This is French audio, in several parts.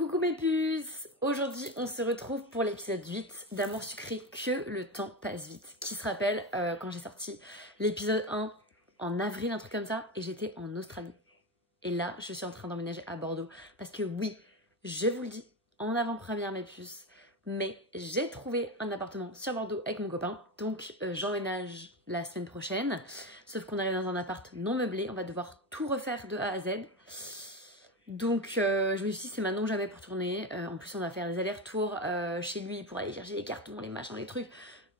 Coucou mes puces! Aujourd'hui on se retrouve pour l'épisode 8 d'Amour sucré que le temps passe vite. Qui se rappelle quand j'ai sorti l'épisode 1 en avril, un truc comme ça, et j'étais en Australie. Et là je suis en train d'emménager à Bordeaux. Parce que oui, je vous le dis, en avant-première mes puces, mais j'ai trouvé un appartement sur Bordeaux avec mon copain. Donc j'emménage la semaine prochaine. Sauf qu'on arrive dans un appart non meublé, on va devoir tout refaire de A à Z. Donc je me suis dit c'est maintenant ou jamais pour tourner. En plus on va faire des allers-retours chez lui pour aller chercher les cartons, les machins, les trucs.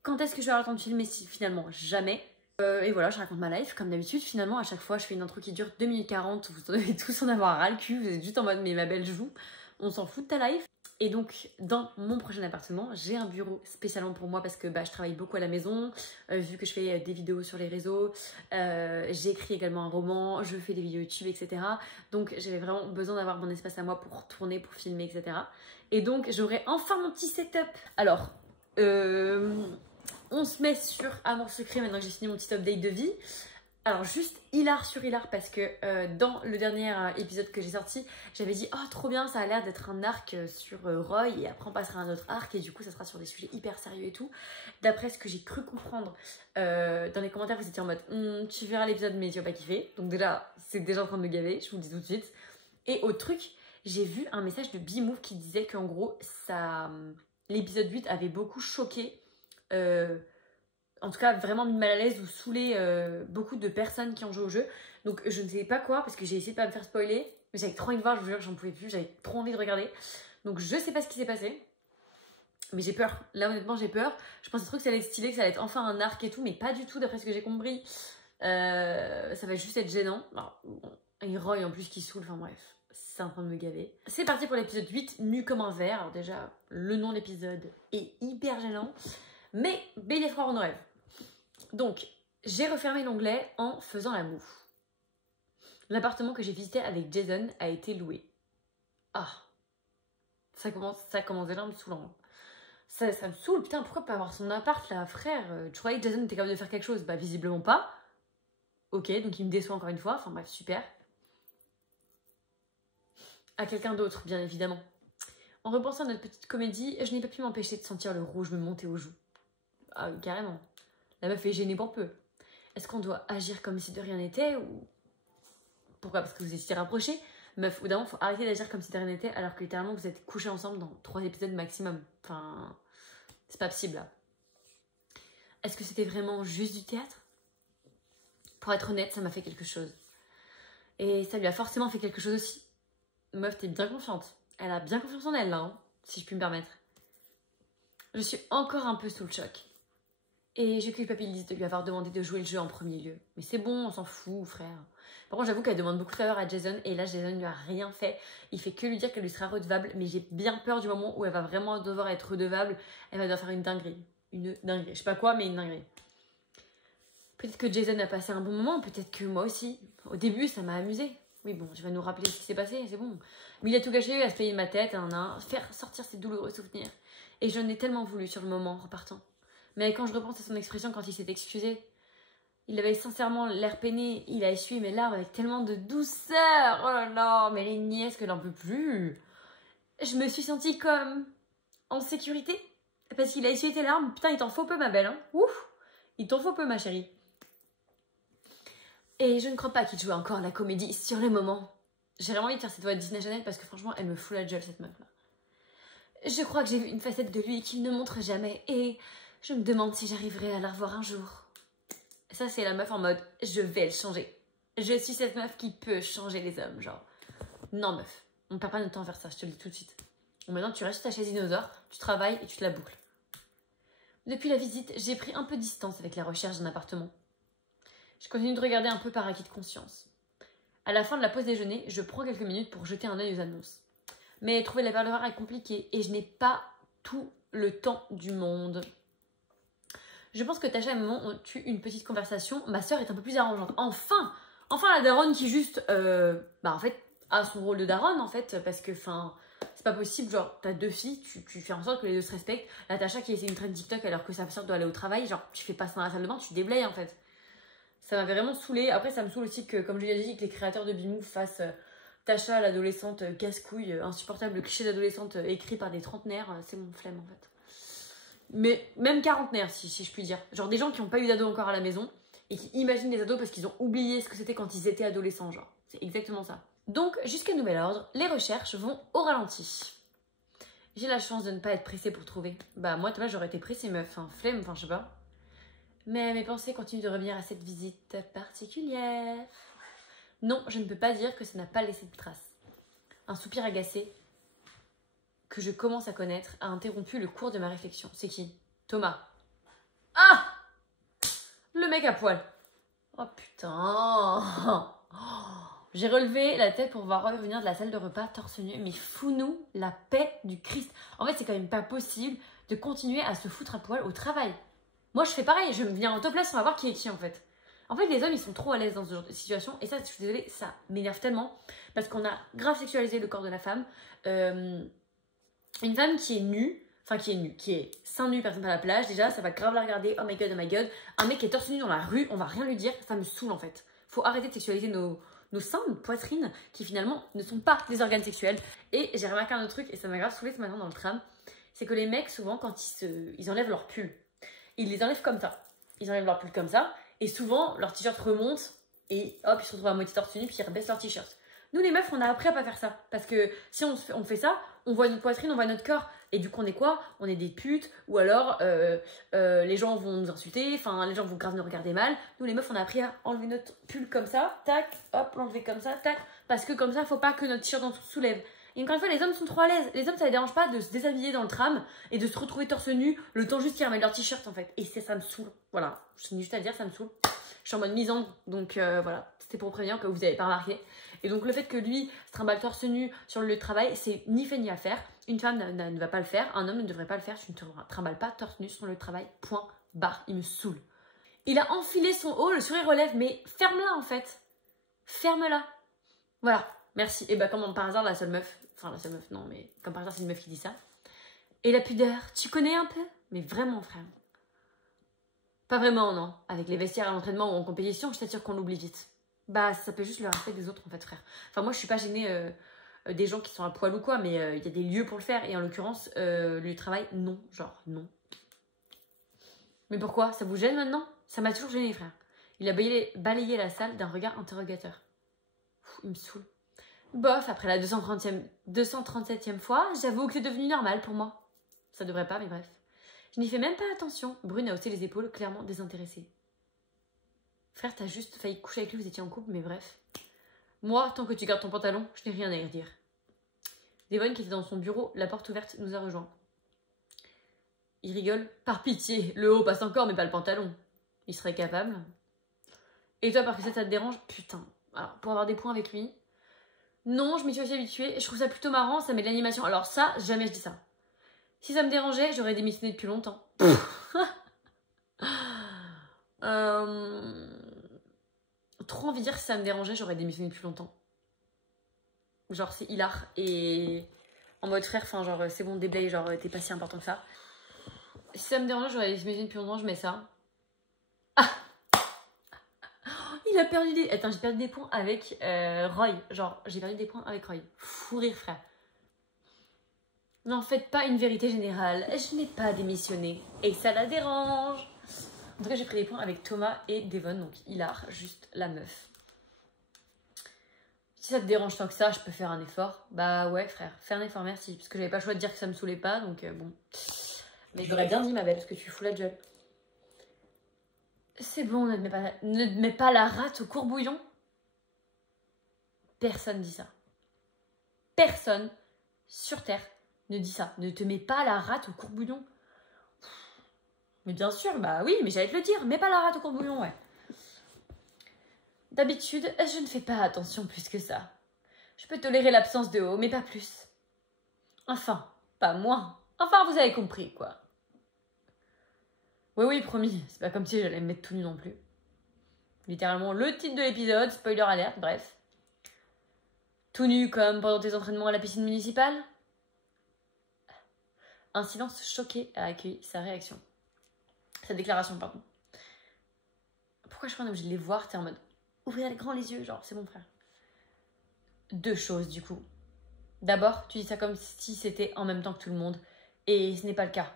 Quand est-ce que je vais avoir le temps de filmer? Si finalement jamais. Et voilà, je raconte ma life comme d'habitude. Finalement à chaque fois je fais une intro qui dure 2 minutes 40. Vous devez tous en avoir ras le cul. Vous êtes juste en mode mais ma belle joue, on s'en fout de ta life. Et donc dans mon prochain appartement j'ai un bureau spécialement pour moi parce que je travaille beaucoup à la maison, vu que je fais des vidéos sur les réseaux, j'écris également un roman, je fais des vidéos YouTube, etc. Donc j'avais vraiment besoin d'avoir mon espace à moi pour tourner, pour filmer, etc. Et donc j'aurai enfin mon petit setup. Alors on se met sur Amour secret maintenant que j'ai fini mon petit update de vie. Alors juste hilar sur hilar parce que dans le dernier épisode que j'ai sorti, j'avais dit « Oh trop bien, ça a l'air d'être un arc sur Roy et après on passera à un autre arc et du coup ça sera sur des sujets hyper sérieux et tout. » D'après ce que j'ai cru comprendre dans les commentaires, vous étiez en mode « Tu verras l'épisode mais tu vas pas kiffer. » Donc déjà, c'est déjà en train de me gaver, je vous le dis tout de suite. Et autre truc, j'ai vu un message de B-Move qui disait qu'en gros, l'épisode 8 avait beaucoup choqué... en tout cas vraiment mis mal à l'aise ou saoulé beaucoup de personnes qui ont joué au jeu. Donc je ne sais pas quoi parce que j'ai essayé de pas me faire spoiler. Mais j'avais trop envie de voir, je vous jure que j'en pouvais plus, j'avais trop envie de regarder. Donc je sais pas ce qui s'est passé. Mais j'ai peur, là honnêtement j'ai peur. Je pensais trop que ça allait être stylé, que ça allait être enfin un arc et tout. Mais pas du tout d'après ce que j'ai compris. Ça va juste être gênant. Alors, et Roy en plus qui saoule, enfin bref. C'est en train de me gaver. C'est parti pour l'épisode 8, nu comme un verre. Alors déjà, le nom de l'épisode est hyper gênant. Mais bel effort en rêve. Donc, j'ai refermé l'onglet en faisant la moue. L'appartement que j'ai visité avec Jason a été loué. Ah, ça commence déjà à me saoulant. Ça me saoule, putain, pourquoi pas avoir son appart là, frère? Tu croyais que Jason était capable de faire quelque chose? Bah, visiblement pas. Ok, donc il me déçoit encore une fois, enfin bref, super. À quelqu'un d'autre, bien évidemment. En repensant à notre petite comédie, je n'ai pas pu m'empêcher de sentir le rouge me monter aux joues. Ah, carrément. La meuf est gênée pour peu. Est-ce qu'on doit agir comme si de rien n'était ou... Pourquoi? Parce que vous étiez rapprochés? Meuf, au bout d'un moment, faut arrêter d'agir comme si de rien n'était alors que littéralement vous êtes couchés ensemble dans 3 épisodes maximum. Enfin, c'est pas possible là. Est-ce que c'était vraiment juste du théâtre? Pour être honnête, ça m'a fait quelque chose. Et ça lui a forcément fait quelque chose aussi. Meuf, t'es bien confiante. Elle a bien confiance en elle là, hein, si je puis me permettre. Je suis encore un peu sous le choc. Et je culpabilise de lui avoir demandé de jouer le jeu en premier lieu. Mais c'est bon, on s'en fout, frère. Par contre, j'avoue qu'elle demande beaucoup de faveurs à Jason. Et là, Jason ne lui a rien fait. Il fait que lui dire qu'elle lui sera redevable. Mais j'ai bien peur du moment où elle va vraiment devoir être redevable. Elle va devoir faire une dinguerie. Une dinguerie. Je sais pas quoi, mais une dinguerie. Peut-être que Jason a passé un bon moment. Peut-être que moi aussi. Au début, ça m'a amusé. Oui, bon, tu vas nous rappeler ce qui s'est passé. C'est bon. Mais il a tout gâché. Il a se payer ma tête. Faire sortir ses douloureux souvenirs. Et je n'ai tellement voulu sur le moment en repartant. Mais quand je repense à son expression quand il s'est excusé, il avait sincèrement l'air peiné, il a essuyé mes larmes avec tellement de douceur. Oh là là, mais les nièces qu'elle n'en peut plus. Je me suis sentie comme en sécurité parce qu'il a essuyé tes larmes. Putain, il t'en faut peu ma belle, hein. Ouf, il t'en faut peu ma chérie. Et je ne crois pas qu'il jouait encore à la comédie sur le moment. J'ai vraiment envie de faire cette voix de Disney Channel parce que franchement, elle me fout la gueule cette meuf là. Je crois que j'ai vu une facette de lui qu'il ne montre jamais et... je me demande si j'arriverai à la revoir un jour. Ça, c'est la meuf en mode « je vais le changer ». Je suis cette meuf qui peut changer les hommes, genre. Non, meuf, on ne perd pas notre temps à faire ça, je te le dis tout de suite. Bon, maintenant, tu restes sur ta chaise dinosaure, tu travailles et tu te la boucles. Depuis la visite, j'ai pris un peu de distance avec la recherche d'un appartement. Je continue de regarder un peu par acquis de conscience. À la fin de la pause déjeuner, je prends quelques minutes pour jeter un œil aux annonces. Mais trouver la perle rare est compliqué et je n'ai pas tout le temps du monde. Je pense que Tasha et maman ont eu une petite conversation. Ma soeur est un peu plus arrangeante. Enfin la daronne qui juste, en fait, a son rôle de daronne, en fait, parce que, c'est pas possible, genre, t'as 2 filles, tu fais en sorte que les 2 se respectent. La Tasha qui essaie une traîne TikTok alors que sa soeur doit aller au travail, genre, tu fais pas ça dans la salle de bain, tu déblayes, en fait. Ça m'avait vraiment saoulée. Après, ça me saoule aussi que, comme je l'ai dit, que les créateurs de Bimou fassent Tasha, l'adolescente casse-couille, insupportable cliché d'adolescente écrit par des trentenaires, c'est mon flemme en fait. Mais même quarantenaires, si je puis dire. Genre des gens qui n'ont pas eu d'ado encore à la maison et qui imaginent des ados parce qu'ils ont oublié ce que c'était quand ils étaient adolescents, genre. C'est exactement ça. Donc, jusqu'à nouvel ordre, les recherches vont au ralenti. J'ai la chance de ne pas être pressée pour trouver. Bah moi, Thomas, j'aurais été pressée, meuf. Flemme, enfin, je sais pas. Mais mes pensées continuent de revenir à cette visite particulière. Non, je ne peux pas dire que ça n'a pas laissé de traces. Un soupir agacé, que je commence à connaître, a interrompu le cours de ma réflexion. C'est qui? Thomas. Ah! Le mec à poil. Oh putain. J'ai relevé la tête pour voir revenir de la salle de repas torse nu. Mais fous-nous la paix du Christ. En fait, c'est quand même pas possible de continuer à se foutre à poil au travail. Moi, je fais pareil. Je me viens en top place, on va voir qui est qui en fait. En fait, les hommes, ils sont trop à l'aise dans ce genre de situation. Et ça, je suis désolée, ça m'énerve tellement. Parce qu'on a grave sexualisé le corps de la femme. Une femme qui est nue, qui est seins nus par exemple à la plage, déjà, ça va grave la regarder. Oh my god, oh my god. Un mec qui est torse nu dans la rue, on va rien lui dire. Ça me saoule en fait. Faut arrêter de sexualiser nos seins, nos poitrines, qui finalement ne sont pas des organes sexuels. Et j'ai remarqué un autre truc, et ça m'a grave saoulé ce matin dans le tram. C'est que les mecs, souvent, quand ils enlèvent leur pull, ils les enlèvent comme ça. Ils enlèvent leur pull comme ça. Et souvent, leur t-shirt remonte et hop, ils se retrouvent à moitié torse nu puis ils rebaissent leur t-shirt. Nous, les meufs, on a appris à pas faire ça. Parce que si on fait ça, on voit notre poitrine, on voit notre corps. Et du coup, on est quoi? On est des putes. Ou alors, les gens vont nous insulter. Enfin, les gens vont grave nous regarder mal. Nous, les meufs, on a appris à enlever notre pull comme ça. Tac, hop, l'enlever comme ça, tac. Parce que comme ça, faut pas que notre t-shirt en dessous soulève. Et encore une fois, les hommes sont trop à l'aise. Les hommes, ça les dérange pas de se déshabiller dans le tram et de se retrouver torse nu le temps juste qu'ils remettent leur t-shirt en fait. Et ça me saoule. Voilà, je tenais juste à dire, ça me saoule. Je suis en mode misandre, donc voilà. C'était pour prévenir que vous n'avez pas remarqué. Et donc le fait que lui se trimballe torse nu sur le lieu de travail, c'est ni fait ni à faire. Une femme ne va pas le faire, un homme ne devrait pas le faire. Tu ne te trimbales pas torse nu sur le lieu de travail. Point barre. Il me saoule. Il a enfilé son haut, le sourire relève, mais ferme-la en fait. Ferme-la. Voilà, merci. Et bah comme par hasard, la seule meuf, non, mais comme par hasard, c'est une meuf qui dit ça. Et la pudeur, tu connais un peu? Mais vraiment, frère. Pas vraiment, non. Avec les vestiaires à l'entraînement ou en compétition, je t'assure qu'on l'oublie vite. Bah, ça peut juste le respect des autres, en fait, frère. Enfin, moi, je suis pas gênée des gens qui sont à poil ou quoi, mais il y a des lieux pour le faire. Et en l'occurrence, le travail, non. Genre, non. Mais pourquoi? Ça vous gêne maintenant? Ça m'a toujours gêné, frère. Il a balayé la salle d'un regard interrogateur. Il me saoule. Bof, après la 237e fois, j'avoue que c'est devenu normal pour moi. Ça devrait pas, mais bref. Je n'y fais même pas attention. Brune a haussé les épaules, clairement désintéressée. Frère, t'as juste failli coucher avec lui, vous étiez en couple, mais bref. Moi, tant que tu gardes ton pantalon, je n'ai rien à y redire. Devon, qui était dans son bureau, la porte ouverte, nous a rejoints. Il rigole. Par pitié, le haut passe encore, mais pas le pantalon. Il serait capable. Et toi, parce que ça te dérange? Putain. Alors, pour avoir des points avec lui... Non, je m'y suis aussi habituée. Je trouve ça plutôt marrant, ça met de l'animation. Alors ça, jamais je dis ça. Si ça me dérangeait, j'aurais démissionné depuis longtemps. Trop envie de dire que si ça me dérangeait, j'aurais démissionné depuis longtemps. Genre, c'est hilar. Et en mode frère, enfin, genre, c'est bon, déblaye, genre, t'es pas si important que ça. Si ça me dérangeait, j'aurais démissionné depuis longtemps, je mets ça. Ah! Il a perdu des... Attends, j'ai perdu des points avec Roy. Genre, j'ai perdu des points avec Roy. Fou rire, frère. N'en faites pas une vérité générale. Je n'ai pas démissionné. Et ça la dérange. En tout cas, j'ai pris des points avec Thomas et Devon. Donc, hilar, juste la meuf. Si ça te dérange tant que ça, je peux faire un effort. Bah ouais, frère. Fais un effort, merci. Parce que j'avais pas le choix de dire que ça me saoulait pas. Donc, bon. Mais j'aurais bien dit, ma belle, parce que tu fous la gueule. C'est bon, ne te mets pas la rate au courbouillon. Personne dit ça. Personne sur Terre ne dit ça. Ne te mets pas la rate au courbouillon. Mais bien sûr, bah oui, mais j'allais te le dire. Mets pas la rate au courbouillon, ouais. D'habitude, je ne fais pas attention plus que ça. Je peux tolérer l'absence de haut, mais pas plus. Enfin, pas moins. Enfin, vous avez compris, quoi. Oui, promis. C'est pas comme si j'allais me mettre tout nu non plus. Littéralement, le titre de l'épisode, spoiler alert, bref. Tout nu comme pendant tes entraînements à la piscine municipale? Un silence choqué a accueilli sa réaction. Sa déclaration, pardon. Pourquoi je suis obligée de les voir? T'es en mode ouvrir les grands les yeux, genre, c'est mon frère. deux choses du coup. D'abord, tu dis ça comme si c'était en même temps que tout le monde. Et ce n'est pas le cas.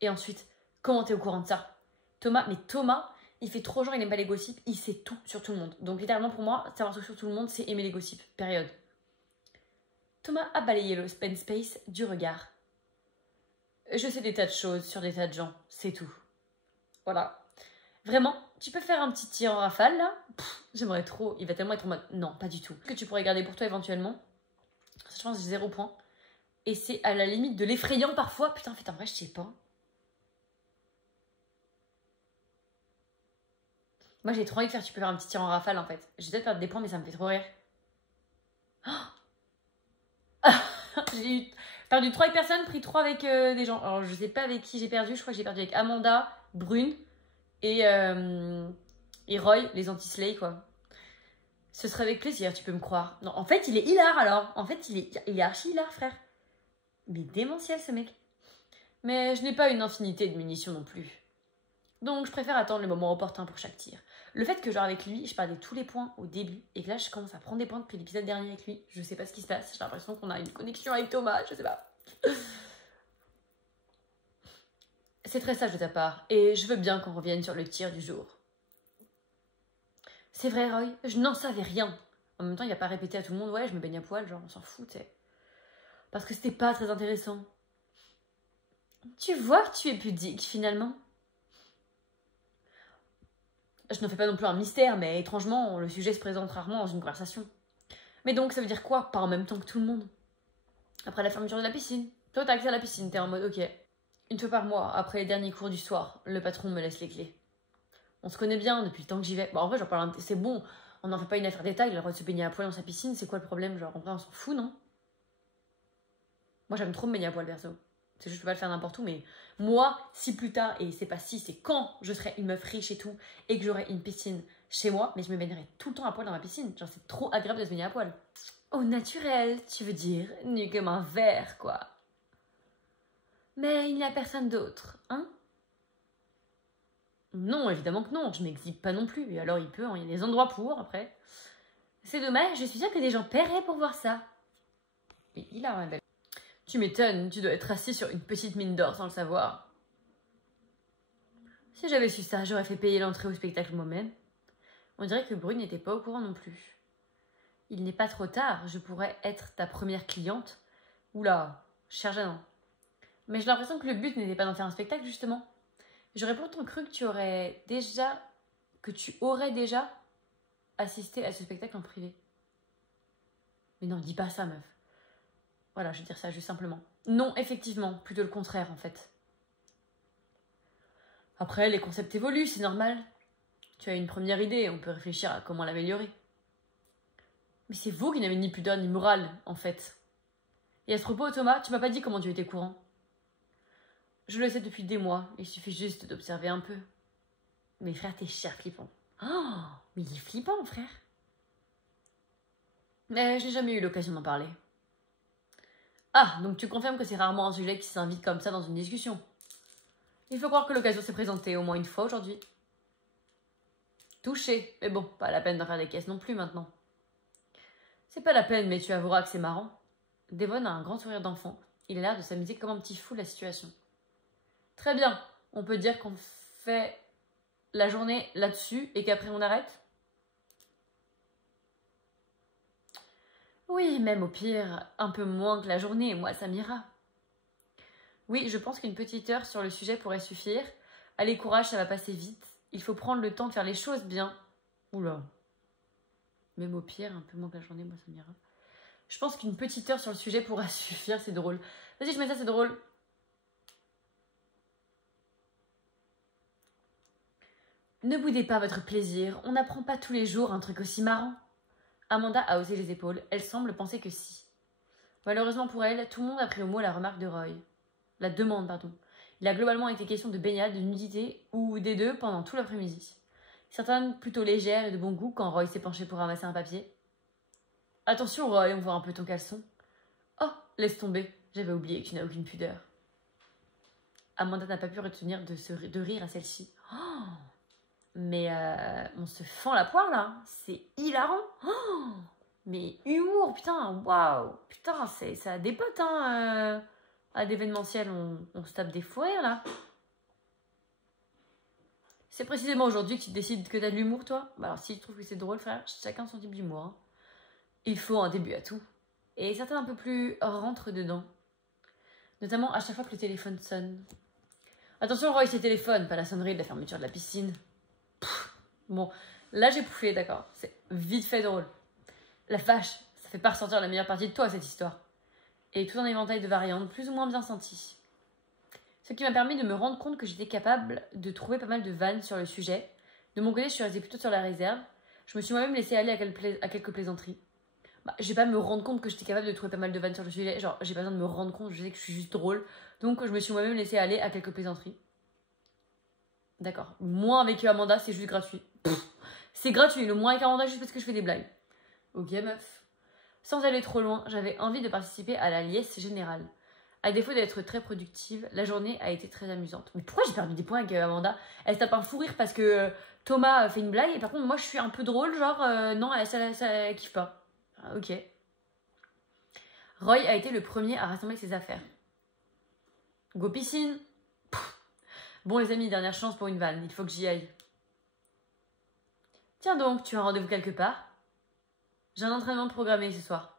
Et ensuite, comment t'es au courant de ça? Thomas, il fait trop genre, il n'aime pas les gossips, il sait tout sur tout le monde. Donc littéralement pour moi, savoir tout sur tout le monde, c'est aimer les gossips. Période. Thomas a balayé le open space du regard. Je sais des tas de choses sur des tas de gens, c'est tout. Voilà. Vraiment, tu peux faire un petit tir en rafale là? J'aimerais trop, il va tellement être en mode non, pas du tout. Que tu pourrais garder pour toi éventuellement. Je pense que j'ai 0 point. Et c'est à la limite de l'effrayant parfois. Putain, en fait, en vrai, je sais pas. Moi, j'ai trop envie de faire, tu peux faire un petit tir en rafale, en fait. Je vais peut-être perdre des points, mais ça me fait trop rire. J'ai perdu 3 avec personne, pris 3 avec des gens. Alors, je sais pas avec qui j'ai perdu. Je crois que j'ai perdu avec Amanda, Brune et Roy, les anti-slay, quoi. Ce serait avec plaisir, tu peux me croire. Non, en fait, il est hilar, alors. En fait, il est archi hilar, frère. Mais démentiel, ce mec. Mais je n'ai pas une infinité de munitions non plus. Donc, je préfère attendre le moment opportun pour chaque tir. Le fait que, genre, avec lui, je perdais tous les points au début, et que là, je commence à prendre des points depuis l'épisode dernier avec lui, je sais pas ce qui se passe. J'ai l'impression qu'on a une connexion avec Thomas, je sais pas. C'est très sage de ta part, et je veux bien qu'on revienne sur le tir du jour. C'est vrai, Roy, je n'en savais rien. En même temps, il a pas répété à tout le monde, ouais, je me baigne à poil, genre, on s'en fout, t'sais. Parce que c'était pas très intéressant. Tu vois que tu es pudique, finalement. Je n'en fais pas non plus un mystère, mais étrangement, le sujet se présente rarement dans une conversation. Mais donc, ça veut dire quoi? Pas en même temps que tout le monde. Après la fermeture de la piscine. Toi, t'as accès à la piscine, t'es en mode ok. Une fois par mois, après les derniers cours du soir, le patron me laisse les clés. On se connaît bien depuis le temps que j'y vais. Bon, en vrai, j'en parle, c'est bon, on n'en fait pas une affaire d'état, il a le droit de se baigner à poil dans sa piscine, c'est quoi le problème? Genre, en vrai, on s'en fout, non? Moi, j'aime trop me baigner à poil, perso. C'est juste, je peux pas le faire n'importe où, mais moi, si plus tard, et c'est pas si, c'est quand je serai une meuf riche et tout, et que j'aurai une piscine chez moi, mais je me baignerai tout le temps à poil dans ma piscine. Genre, c'est trop agréable de se baigner à poil. Au naturel, tu veux dire, nu comme un verre, quoi. Mais il n'y a personne d'autre, hein? Non, évidemment que non, je m'exhibe pas non plus, et alors il peut, hein, il y a des endroits pour, après. C'est dommage, je suis sûre que des gens paieraient pour voir ça. Et il a un belle. Tu m'étonnes, tu dois être assis sur une petite mine d'or sans le savoir. Si j'avais su ça, j'aurais fait payer l'entrée au spectacle moi-même. On dirait que Brune n'était pas au courant non plus. Il n'est pas trop tard, je pourrais être ta première cliente. Oula, cher Jeanne. Mais j'ai l'impression que le but n'était pas d'en faire un spectacle, justement. J'aurais pourtant cru que tu aurais déjà assisté à ce spectacle en privé. Mais non, dis pas ça, meuf. Voilà, je vais dire ça juste simplement. Non, effectivement, plutôt le contraire, en fait. Après, les concepts évoluent, c'est normal. Tu as une première idée, on peut réfléchir à comment l'améliorer. Mais c'est vous qui n'avez ni pudeur ni morale, en fait. Et à ce propos, Thomas, tu m'as pas dit comment tu étais courant. Je le sais depuis des mois, il suffit juste d'observer un peu. Mais frère, t'es cher flippant. Oh, mais il est flippant, frère. Mais j'ai jamais eu l'occasion d'en parler. Ah, donc tu confirmes que c'est rarement un sujet qui s'invite comme ça dans une discussion. Il faut croire que l'occasion s'est présentée au moins une fois aujourd'hui. Touché, mais bon, pas la peine d'en faire des caisses non plus maintenant. C'est pas la peine, mais tu avoueras que c'est marrant. Devon a un grand sourire d'enfant. Il a l'air de s'amuser comme un petit fou de la situation. Très bien, on peut dire qu'on fait la journée là-dessus et qu'après on arrête? Oui, même au pire, un peu moins que la journée, moi ça m'ira. Oui, je pense qu'une petite heure sur le sujet pourrait suffire. Allez, courage, ça va passer vite. Il faut prendre le temps de faire les choses bien. Oula. Même au pire, un peu moins que la journée, moi ça m'ira. Je pense qu'une petite heure sur le sujet pourra suffire, c'est drôle. Vas-y, je mets ça, c'est drôle. Ne boudez pas votre plaisir, on n'apprend pas tous les jours un truc aussi marrant. Amanda a haussé les épaules, elle semble penser que si. Malheureusement pour elle, tout le monde a pris au mot la remarque de Roy. La demande, pardon. Il a globalement été question de baignade, de nudité, ou des deux pendant tout l'après-midi. Certaines plutôt légères et de bon goût quand Roy s'est penché pour ramasser un papier. Attention Roy, on voit un peu ton caleçon. Oh, laisse tomber, j'avais oublié que tu n'as aucune pudeur. Amanda n'a pas pu retenir de rire à celle-ci. Oh, mais on se fend la poire là, c'est hilarant. Oh, Mais humour, putain, waouh. Putain, ça a des potes, hein. À d'événementiel, on se tape des fous rires, là. C'est précisément aujourd'hui que tu décides que t'as de l'humour, toi? Bah alors, si tu trouves que c'est drôle, frère, chacun son type d'humour. Hein. Il faut un début à tout. Et certains un peu plus rentrent dedans. Notamment à chaque fois que le téléphone sonne. Attention, Roy, c'est téléphone, pas la sonnerie de la fermeture de la piscine. Pff, bon, là j'ai pouffé, d'accord. C'est vite fait drôle. La vache, ça fait pas ressortir la meilleure partie de toi, cette histoire. Et tout un éventail de variantes, plus ou moins bien senties. Ce qui m'a permis de me rendre compte que j'étais capable de trouver pas mal de vannes sur le sujet. De mon côté, je suis restée plutôt sur la réserve. Je me suis moi-même laissée aller à quelques plaisanteries. Bah, je vais pas me rendre compte que j'étais capable de trouver pas mal de vannes sur le sujet. Genre, j'ai pas besoin de me rendre compte, je sais que je suis juste drôle. Donc, je me suis moi-même laissée aller à quelques plaisanteries. D'accord. Moins avec Amanda, c'est juste gratuit. C'est gratuit, le moins avec Amanda, juste parce que je fais des blagues. Ok, meuf. Sans aller trop loin, j'avais envie de participer à la liesse générale. À défaut d'être très productive, la journée a été très amusante. Mais pourquoi j'ai perdu des points avec Amanda? Elle se tape un fou rire parce que Thomas fait une blague et par contre moi je suis un peu drôle, genre non, elle kiffe pas. Ah, ok. Roy a été le premier à rassembler ses affaires. Go piscine. Pff. Bon les amis, dernière chance pour une vanne, il faut que j'y aille. Tiens donc, tu as un rendez-vous quelque part? J'ai un entraînement programmé ce soir.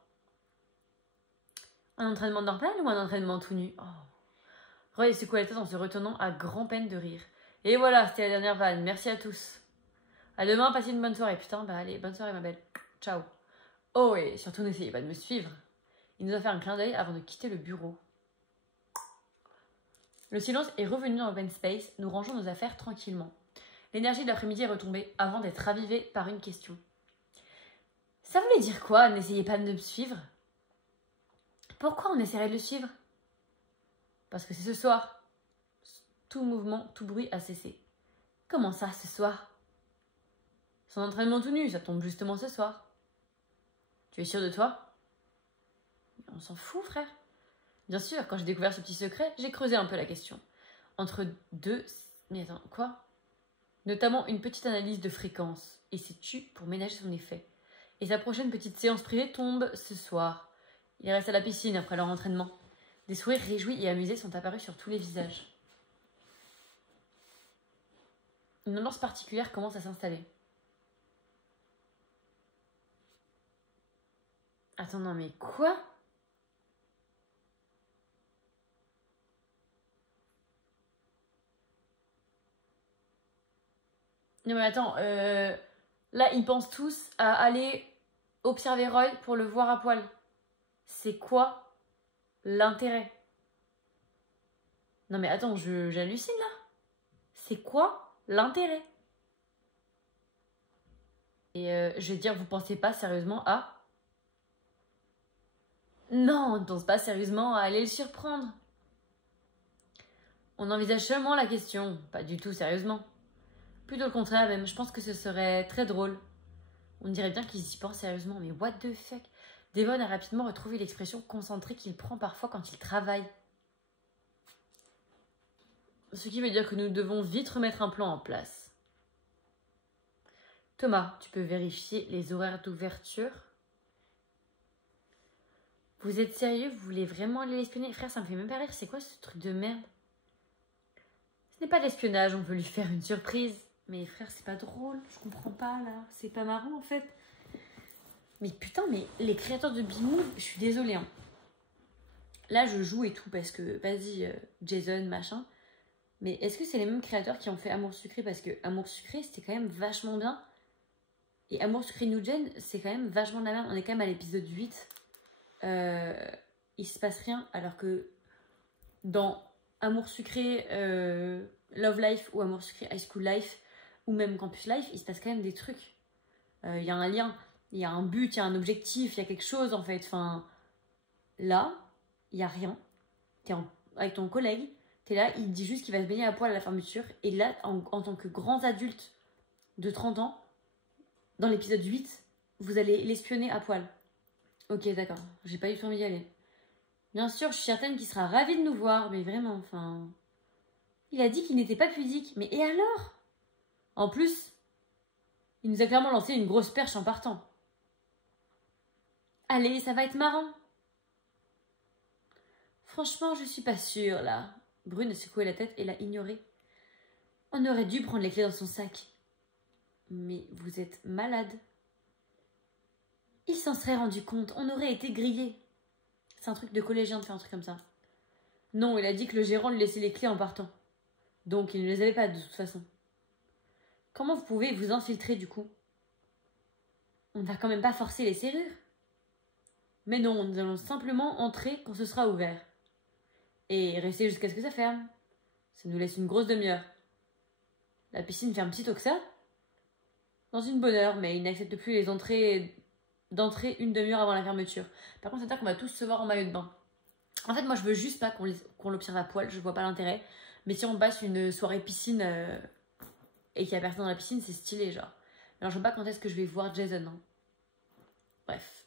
Un entraînement normal ou un entraînement tout nu? Oh. Roy secoua la tête en se retournant à grand-peine de rire. Et voilà, c'était la dernière vanne. Merci à tous. À demain, passez une bonne soirée. Putain, bah allez, bonne soirée ma belle. Ciao. Oh, et surtout n'essayez pas de me suivre. Il nous a fait un clin d'œil avant de quitter le bureau. Le silence est revenu dans l'open space. Nous rangeons nos affaires tranquillement. L'énergie de l'après-midi est retombée avant d'être ravivée par une question. Ça voulait dire quoi, n'essayez pas de me suivre? Pourquoi on essaierait de le suivre? Parce que c'est ce soir. Tout mouvement, tout bruit a cessé. Comment ça, ce soir? Son entraînement tout nu, ça tombe justement ce soir. Tu es sûr de toi? On s'en fout, frère. Bien sûr, quand j'ai découvert ce petit secret, j'ai creusé un peu la question. Entre deux... Mais attends, quoi? Notamment une petite analyse de fréquence. Et c'est tu pour ménager son effet. Et sa prochaine petite séance privée tombe ce soir. Il reste à la piscine après leur entraînement. Des sourires réjouis et amusés sont apparus sur tous les visages. Une ambiance particulière commence à s'installer. Attends, non mais quoi? Non mais attends, là ils pensent tous à aller observer Roy pour le voir à poil. C'est quoi l'intérêt? Non mais attends, j'hallucine là. C'est quoi l'intérêt? Et je vais dire, vous pensez pas sérieusement à... Non, on ne pense pas sérieusement à aller le surprendre. On envisage seulement la question, pas du tout sérieusement. Plutôt le contraire même, je pense que ce serait très drôle. On dirait bien qu'ils y pensent sérieusement, mais what the fuck? Devon a rapidement retrouvé l'expression concentrée qu'il prend parfois quand il travaille. Ce qui veut dire que nous devons vite remettre un plan en place. Thomas, tu peux vérifier les horaires d'ouverture? Vous êtes sérieux? Vous voulez vraiment aller l'espionner? Frère, ça me fait même pas rire, c'est quoi ce truc de merde? Ce n'est pas de l'espionnage, on veut lui faire une surprise. Mais frère, c'est pas drôle, je comprends pas là, c'est pas marrant en fait. Mais putain, mais les créateurs de B-Move, je suis désolée. Hein. Là, je joue et tout parce que, vas-y, Jason, machin. Mais est-ce que c'est les mêmes créateurs qui ont fait Amour Sucré? Parce que Amour Sucré, c'était quand même vachement bien. Et Amour Sucré New Gen, c'est quand même vachement de la merde. On est quand même à l'épisode 8. Il se passe rien. Alors que dans Amour Sucré Love Life ou Amour Sucré High School Life ou même Campus Life, il se passe quand même des trucs. Il y a un lien. Il y a un but, il y a un objectif, il y a quelque chose en fait. Enfin, là, il n'y a rien. T'es avec ton collègue, t'es là, il dit juste qu'il va se baigner à poil à la fermeture. Et là, en tant que grands adultes de 30 ans, dans l'épisode 8, vous allez l'espionner à poil. Ok, d'accord. J'ai pas eu envie d'y aller. Bien sûr, je suis certaine qu'il sera ravi de nous voir, mais vraiment, enfin... Il a dit qu'il n'était pas pudique, mais et alors? En plus, il nous a clairement lancé une grosse perche en partant. Allez, ça va être marrant. Franchement, je suis pas sûre, là. Brune a secoué la tête et l'a ignoré. On aurait dû prendre les clés dans son sac. Mais vous êtes malade. Il s'en serait rendu compte, on aurait été grillés. C'est un truc de collégien de faire un truc comme ça. Non, il a dit que le gérant lui laissait les clés en partant. Donc il ne les avait pas de toute façon. Comment vous pouvez vous infiltrer du coup? On ne va quand même pas forcer les serrures. Mais non, nous allons simplement entrer quand ce sera ouvert. Et rester jusqu'à ce que ça ferme. Ça nous laisse une grosse demi-heure. La piscine ferme si tôt que ça? Dans une bonne heure, mais il n'accepte plus les entrées d'entrer une demi-heure avant la fermeture. Par contre, c'est-à-dire qu'on va tous se voir en maillot de bain. En fait, moi, je veux juste pas qu'on l'observe à poil. Je vois pas l'intérêt. Mais si on passe une soirée piscine et qu'il y a personne dans la piscine, c'est stylé, genre. Alors, je vois pas quand est-ce que je vais voir Jason. Hein. Bref.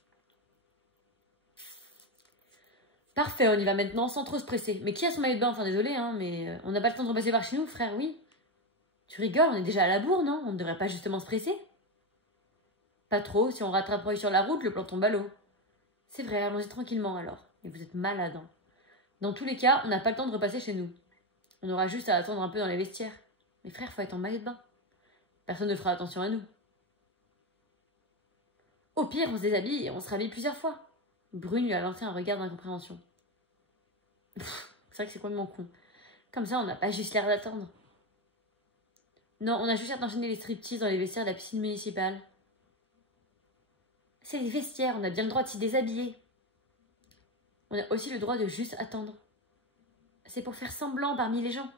Parfait, on y va maintenant sans trop se presser. Mais qui a son maillot de bain? Enfin, désolé, hein, mais on n'a pas le temps de repasser par chez nous, frère, oui. Tu rigoles, on est déjà à la bourre, non? On ne devrait pas justement se presser? Pas trop, si on rattrape Roy sur la route, le plan tombe à l'eau. C'est vrai, allons-y tranquillement alors. Mais vous êtes malade, hein. Dans tous les cas, on n'a pas le temps de repasser chez nous. On aura juste à attendre un peu dans les vestiaires. Mais frère, faut être en maillot de bain. Personne ne fera attention à nous. Au pire, on se déshabille et on se rhabille plusieurs fois. Brune lui a lancé un regard d'incompréhension. C'est vrai que c'est complètement con. Comme ça, on n'a pas juste l'air d'attendre. Non, on a juste l'air d'enchaîner les striptease dans les vestiaires de la piscine municipale. C'est des vestiaires, on a bien le droit de s'y déshabiller. On a aussi le droit de juste attendre. C'est pour faire semblant parmi les gens.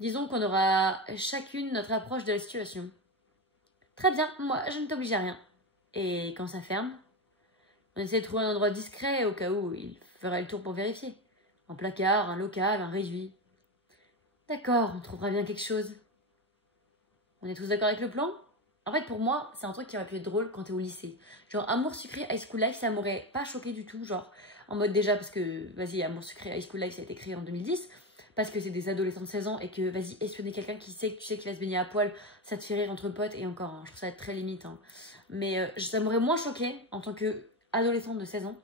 Disons qu'on aura chacune notre approche de la situation. Très bien, moi je ne t'oblige à rien. Et quand ça ferme, on essaie de trouver un endroit discret au cas où il ferait le tour pour vérifier. Un placard, un local, un réduit. D'accord, on trouvera bien quelque chose. On est tous d'accord avec le plan? En fait, pour moi, c'est un truc qui aurait pu être drôle quand t'es au lycée. Genre, Amour sucré, High School Life, ça m'aurait pas choqué du tout. Genre, en mode déjà, parce que, vas-y, Amour sucré, High School Life, ça a été créé en 2010. Parce que c'est des adolescents de 16 ans et que, vas-y, espionner quelqu'un qui sait que tu sais qu'il va se baigner à poil, ça te fait rire entre potes. Et encore, hein, je trouve ça très limite. Hein. Mais ça m'aurait moins choqué en tant qu'adolescente de 16 ans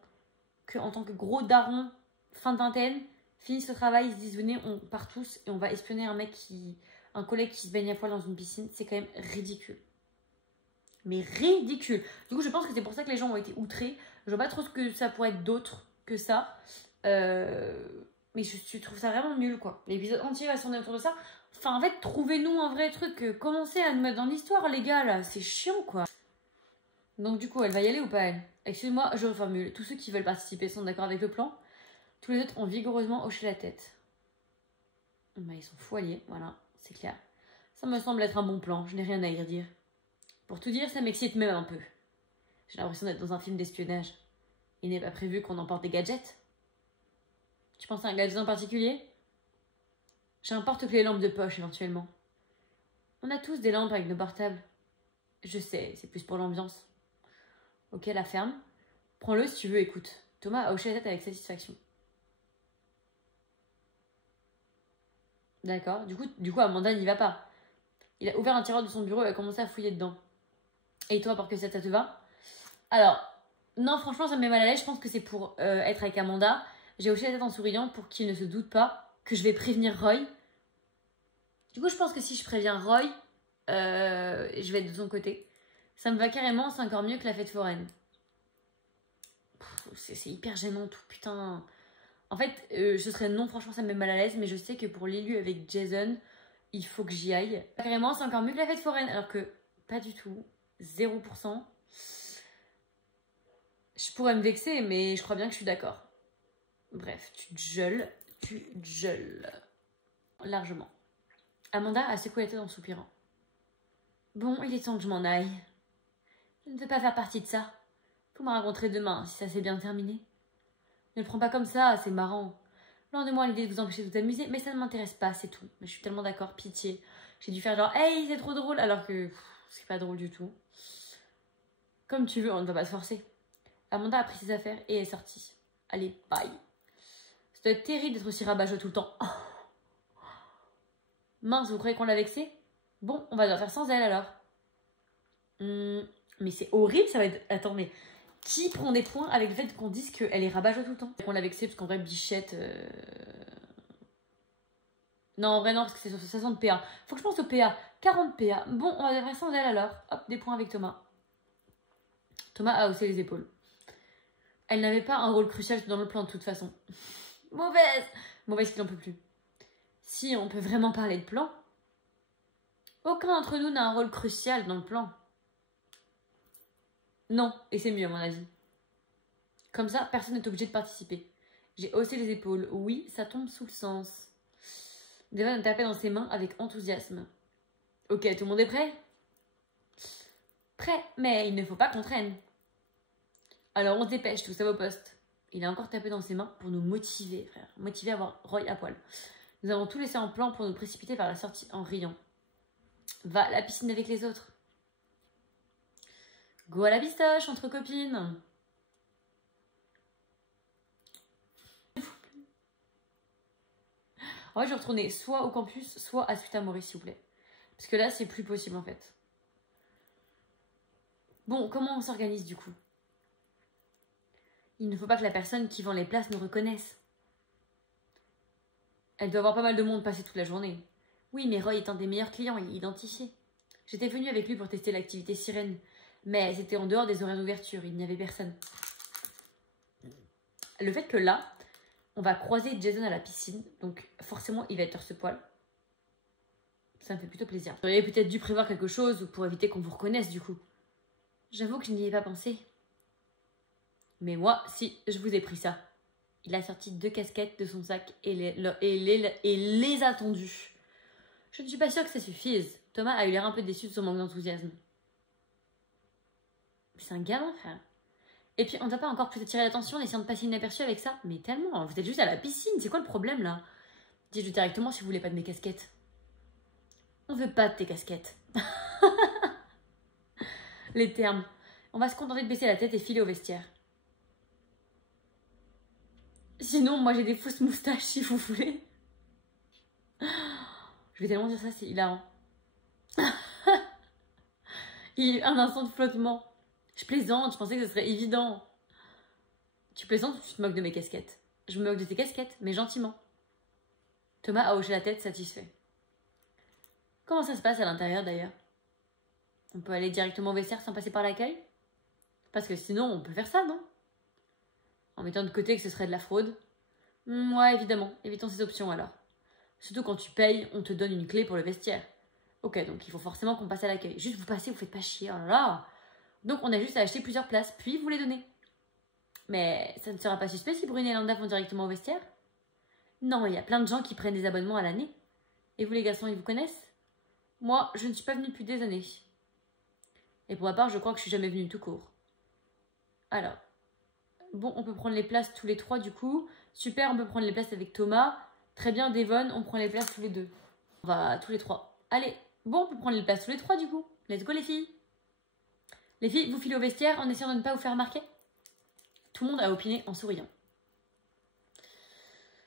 que en tant que gros daron, fin de vingtaine, finissent le travail, ils se disent, venez, on part tous et on va espionner un collègue qui se baigne à poil dans une piscine. C'est quand même ridicule. Mais ridicule. Du coup, je pense que c'est pour ça que les gens ont été outrés. Je vois pas trop ce que ça pourrait être d'autre que ça. Mais je trouve ça vraiment nul, quoi. L'épisode entier va tourner autour de ça. Enfin, en fait, trouvez-nous un vrai truc. Commencez à nous mettre dans l'histoire, les gars, là. C'est chiant, quoi. Donc, du coup, elle va y aller ou pas, elle? Excusez-moi, je reformule. Tous ceux qui veulent participer sont d'accord avec le plan. Tous les autres ont vigoureusement hoché la tête. Bah, ils sont fous alliés, voilà, c'est clair. Ça me semble être un bon plan, je n'ai rien à y redire. Pour tout dire, ça m'excite même un peu. J'ai l'impression d'être dans un film d'espionnage. Il n'est pas prévu qu'on emporte des gadgets? Tu penses à un gadget en particulier? J'ai un porte-clés lampe de poche, éventuellement. On a tous des lampes avec nos portables. Je sais, c'est plus pour l'ambiance. Ok, la ferme. Prends-le si tu veux, écoute. Thomas a hoché la tête avec satisfaction. D'accord. Du coup, Amanda n'y va pas. Il a ouvert un tiroir de son bureau et a commencé à fouiller dedans. Et toi, pour que ça te va? Alors, non, franchement, ça me met mal à l'aise. Je pense que c'est pour être avec Amanda. J'ai hoché la tête en souriant pour qu'il ne se doute pas que je vais prévenir Roy. Du coup, je pense que si je préviens Roy, je vais être de son côté. Ça me va carrément, c'est encore mieux que la fête foraine. C'est hyper gênant tout, putain. En fait, ce serait non, franchement, ça me met mal à l'aise. Mais je sais que pour l'élu avec Jason, il faut que j'y aille. Carrément, c'est encore mieux que la fête foraine. Alors que, pas du tout. 0%. Je pourrais me vexer, mais je crois bien que je suis d'accord. Bref, tu gèles. Largement. Amanda a secoué la tête en soupirant. Bon, il est temps que je m'en aille. Je ne veux pas faire partie de ça. Vous me raconterez demain si ça s'est bien terminé. Ne le prends pas comme ça, c'est marrant. Loin de moi l'idée de vous empêcher de vous amuser, mais ça ne m'intéresse pas, c'est tout. Mais je suis tellement d'accord, pitié. J'ai dû faire genre, hey, c'est trop drôle, alors que c'est pas drôle du tout. Comme tu veux, on ne va pas se forcer. Amanda a pris ses affaires et est sortie. Allez, bye. Ça doit être terrible d'être aussi rabat-joie tout le temps. Oh. Mince, vous croyez qu'on l'a vexée? Bon, on va devoir faire sans elle alors. Mais c'est horrible, ça va être... Attends, mais Qui prend des points avec le fait qu'on dise qu'elle est rabat-joie tout le temps? On l'a vexée parce qu'en vrai, Bichette... Non, en vrai, non, parce que c'est sur 60 PA. Faut que je pense au PA. 40 PA. Bon, on va faire ça d'elle alors. Hop, des points avec Thomas. Thomas a haussé les épaules. Elle n'avait pas un rôle crucial dans le plan de toute façon. Mauvaise! Mauvaise qu'il n'en peut plus. Si on peut vraiment parler de plan, aucun d'entre nous n'a un rôle crucial dans le plan. Non, et c'est mieux à mon avis. Comme ça, personne n'est obligé de participer. J'ai haussé les épaules. Oui, ça tombe sous le sens. Devon tapait dans ses mains avec enthousiasme. Ok, tout le monde est prêt? Prêt, mais il ne faut pas qu'on traîne. Alors on se dépêche, tous à vos postes. Il a encore tapé dans ses mains pour nous motiver, frère. Motiver à voir Roy à poil. Nous avons tout laissé en plan pour nous précipiter vers la sortie en riant. Va à la piscine avec les autres. Go à la pistoche entre copines. En vrai, je vais retourner soit au campus, soit à Suite à Maurice, s'il vous plaît. Parce que là, c'est plus possible, en fait. Bon, comment on s'organise, du coup? Il ne faut pas que la personne qui vend les places nous reconnaisse. Elle doit avoir pas mal de monde passer toute la journée. Oui, mais Roy est un des meilleurs clients, il est identifié. J'étais venue avec lui pour tester l'activité sirène. Mais c'était en dehors des horaires d'ouverture, il n'y avait personne. Le fait que là... On va croiser Jason à la piscine, donc forcément il va être torse-poil. Ça me fait plutôt plaisir. Vous auriez peut-être dû prévoir quelque chose pour éviter qu'on vous reconnaisse du coup. J'avoue que je n'y ai pas pensé. Mais moi, si, je vous ai pris ça. Il a sorti 2 casquettes de son sac et les a tendues. Je ne suis pas sûre que ça suffise. Thomas a eu l'air un peu déçu de son manque d'enthousiasme. C'est un gamin, frère. Et puis, on ne va pas encore plus attirer l'attention en essayant de passer inaperçu avec ça. Mais tellement, vous êtes juste à la piscine, c'est quoi le problème, là? Dis-le directement si vous voulez pas de mes casquettes. On veut pas de tes casquettes. Les termes. On va se contenter de baisser la tête et filer au vestiaire. Sinon, moi, j'ai des fausses moustaches, si vous voulez. Je vais tellement dire ça, c'est hilarant. Il y a eu un instant de flottement. Je plaisante, je pensais que ce serait évident. Tu plaisantes ou tu te moques de mes casquettes? Je me moque de tes casquettes, mais gentiment. Thomas a hoché la tête, satisfait. Comment ça se passe à l'intérieur d'ailleurs? On peut aller directement au vestiaire sans passer par l'accueil? Parce que sinon, on peut faire ça, non? En mettant de côté que ce serait de la fraude? Ouais, évidemment. Évitons ces options alors. Surtout quand tu payes, on te donne une clé pour le vestiaire. Ok, donc il faut forcément qu'on passe à l'accueil. Juste vous passez, vous faites pas chier, oh là là. Donc on a juste à acheter plusieurs places, puis vous les donnez. Mais ça ne sera pas suspect si Brune et Landa vont directement au vestiaire? Non, il y a plein de gens qui prennent des abonnements à l'année. Et vous les garçons, ils vous connaissent? Moi, je ne suis pas venue depuis des années. Et pour ma part, je crois que je suis jamais venue tout court. Alors, bon, on peut prendre les places tous les 3 du coup. Super, on peut prendre les places avec Thomas. Très bien, Devon, on prend les places tous les 2. On va tous les 3. Allez, bon, on peut prendre les places tous les 3 du coup. Let's go les filles. Les filles, vous filez au vestiaire en essayant de ne pas vous faire remarquer? Tout le monde a opiné en souriant.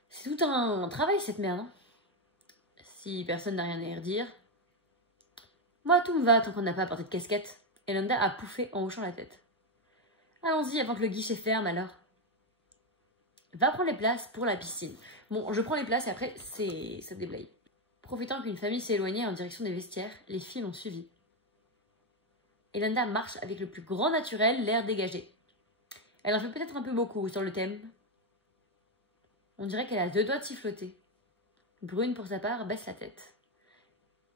C'est tout un travail cette merde, hein. Si personne n'a rien à y redire. Moi, tout me va tant qu'on n'a pas apporté de casquette. Et Landa a pouffé en hochant la tête. Allons-y avant que le guichet ferme alors. Va prendre les places pour la piscine. Bon, je prends les places et après, ça déblaye. Profitant qu'une famille s'est éloignée en direction des vestiaires, les filles l'ont suivi. Elanda marche avec le plus grand naturel, l'air dégagé. Elle en fait peut-être un peu beaucoup sur le thème. On dirait qu'elle a 2 doigts de siffloter. Brune, pour sa part, baisse la tête.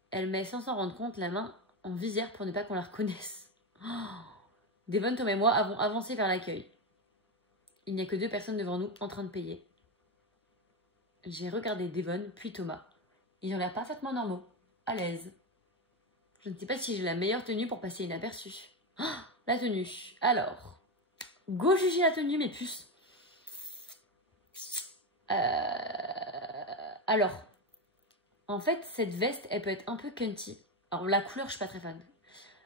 Elle met sans s'en rendre compte la main en visière pour ne pas qu'on la reconnaisse. Oh. Devon, Tom et moi avons avancé vers l'accueil. Il n'y a que 2 personnes devant nous en train de payer. J'ai regardé Devon puis Thomas. Ils ont l'air parfaitement normaux, à l'aise. Je ne sais pas si j'ai la meilleure tenue pour passer inaperçue. Oh, la tenue. Alors, go juger la tenue, mes puces. Alors, en fait, cette veste, elle peut être un peu cunty. Alors, la couleur, je suis pas très fan.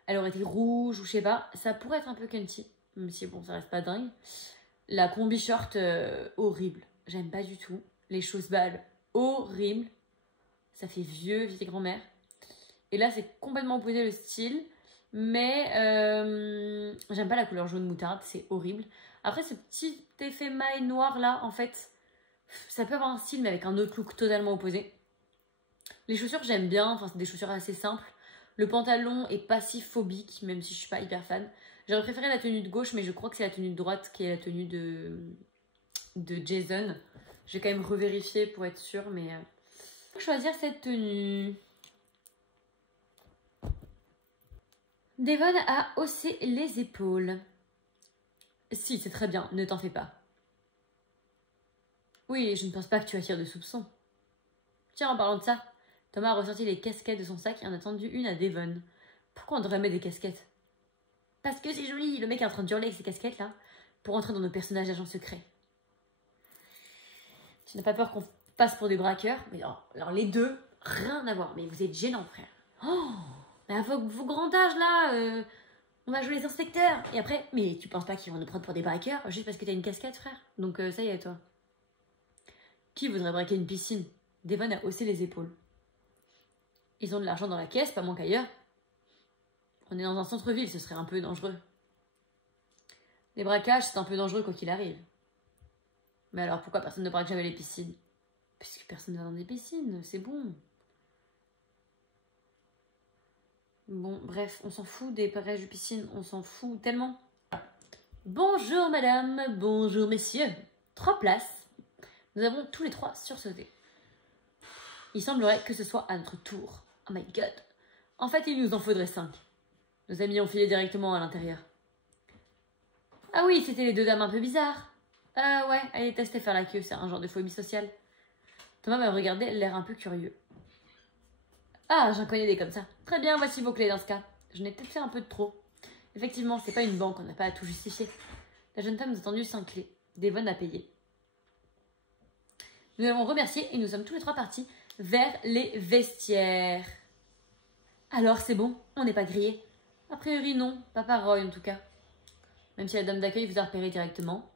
Elle aurait été rouge ou je sais pas. Ça pourrait être un peu cunty, même si bon, ça reste pas dingue. La combi short, horrible. J'aime pas du tout. Les choses balles, horrible. Ça fait vieille grand-mère. Et là, c'est complètement opposé le style. Mais j'aime pas la couleur jaune moutarde, c'est horrible. Après, ce petit effet maille noir là, en fait, ça peut avoir un style, mais avec un autre look totalement opposé. Les chaussures, j'aime bien, enfin, c'est des chaussures assez simples. Le pantalon est pas si phobique, même si je suis pas hyper fan. J'aurais préféré la tenue de gauche, mais je crois que c'est la tenue de droite qui est la tenue de Jason. Je vais quand même revérifier pour être sûre, mais je vais choisir cette tenue. Devon a haussé les épaules. Si, c'est très bien, ne t'en fais pas. Oui, je ne pense pas que tu attires de soupçons. Tiens, en parlant de ça, Thomas a ressorti les casquettes de son sac et en a tendu une à Devon. Pourquoi on devrait mettre des casquettes? Parce que c'est joli, le mec est en train de hurler avec ses casquettes là, pour entrer dans nos personnages d'agents secrets. Tu n'as pas peur qu'on passe pour des braqueurs? Mais alors les deux, rien à voir. Mais vous êtes gênants, frère. Oh, mais à vos grands âges là, on va jouer les inspecteurs. Et après, mais tu penses pas qu'ils vont nous prendre pour des braqueurs juste parce que t'as une casquette, frère? Donc ça y est, toi. Qui voudrait braquer une piscine? Devon a haussé les épaules. Ils ont de l'argent dans la caisse, pas moins qu'ailleurs. On est dans un centre-ville, ce serait un peu dangereux. Les braquages, c'est un peu dangereux quoi qu'il arrive. Mais alors pourquoi personne ne braque jamais les piscines? Parce que personne ne va dans des piscines, c'est bon. Bon, bref, on s'en fout des braquages de piscine, on s'en fout tellement. Bonjour madame, bonjour messieurs. 3 places. Nous avons tous les 3 sursauté. Il semblerait que ce soit à notre tour. Oh my god. En fait, il nous en faudrait 5. Nos amis ont filé directement à l'intérieur. Ah oui, c'était les 2 dames un peu bizarres. Ouais, allez tester faire la queue, c'est un genre de phobie sociale. Thomas m'a regardé, l'air un peu curieux. Ah, j'en connais des comme ça. Très bien, voici vos clés dans ce cas. Je n'ai peut-être fait un peu de trop. Effectivement, c'est pas une banque, on n'a pas à tout justifier. La jeune femme nous a tendu 5 clés. Devon a payé. Nous l'avons remercié et nous sommes tous les 3 partis vers les vestiaires. Alors, c'est bon, on n'est pas grillés? A priori, non, pas par Roy en tout cas. Même si la dame d'accueil vous a repéré directement.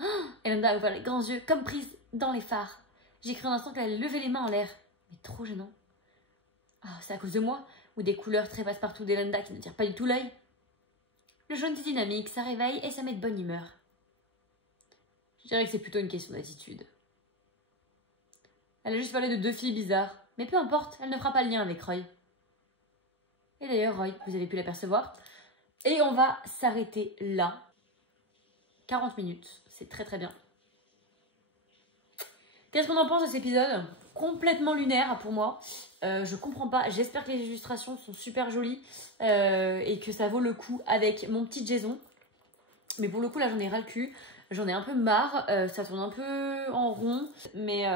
Oh, Elenda a ouvert les grands yeux, comme prise dans les phares. J'ai cru un instant qu'elle allait lever les mains en l'air. Mais trop gênant. Ah, c'est à cause de moi? Ou des couleurs très passe-partout d'Elenda qui ne tirent pas du tout l'œil? Le jaune est dynamique, ça réveille et ça met de bonne humeur. Je dirais que c'est plutôt une question d'attitude. Elle a juste parlé de 2 filles bizarres. Mais peu importe, elle ne fera pas le lien avec Roy. Et d'ailleurs, Roy, vous avez pu l'apercevoir. Et on va s'arrêter là. 40 minutes, c'est très très bien. Qu'est-ce qu'on en pense de cet épisode? Complètement lunaire pour moi. Je comprends pas. J'espère que les illustrations sont super jolies et que ça vaut le coup avec mon petit Jason. Mais pour le coup, là, j'en ai ras le cul. J'en ai un peu marre. Ça tourne un peu en rond. Mais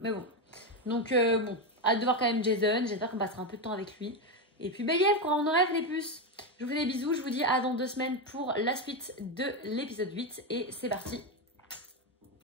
bon. Donc, bon, hâte de voir quand même Jason. J'espère qu'on passera un peu de temps avec lui. Et puis, belle Ève, croire en nos rêves, les puces. Je vous fais des bisous. Je vous dis à dans 2 semaines pour la suite de l'épisode 8. Et c'est parti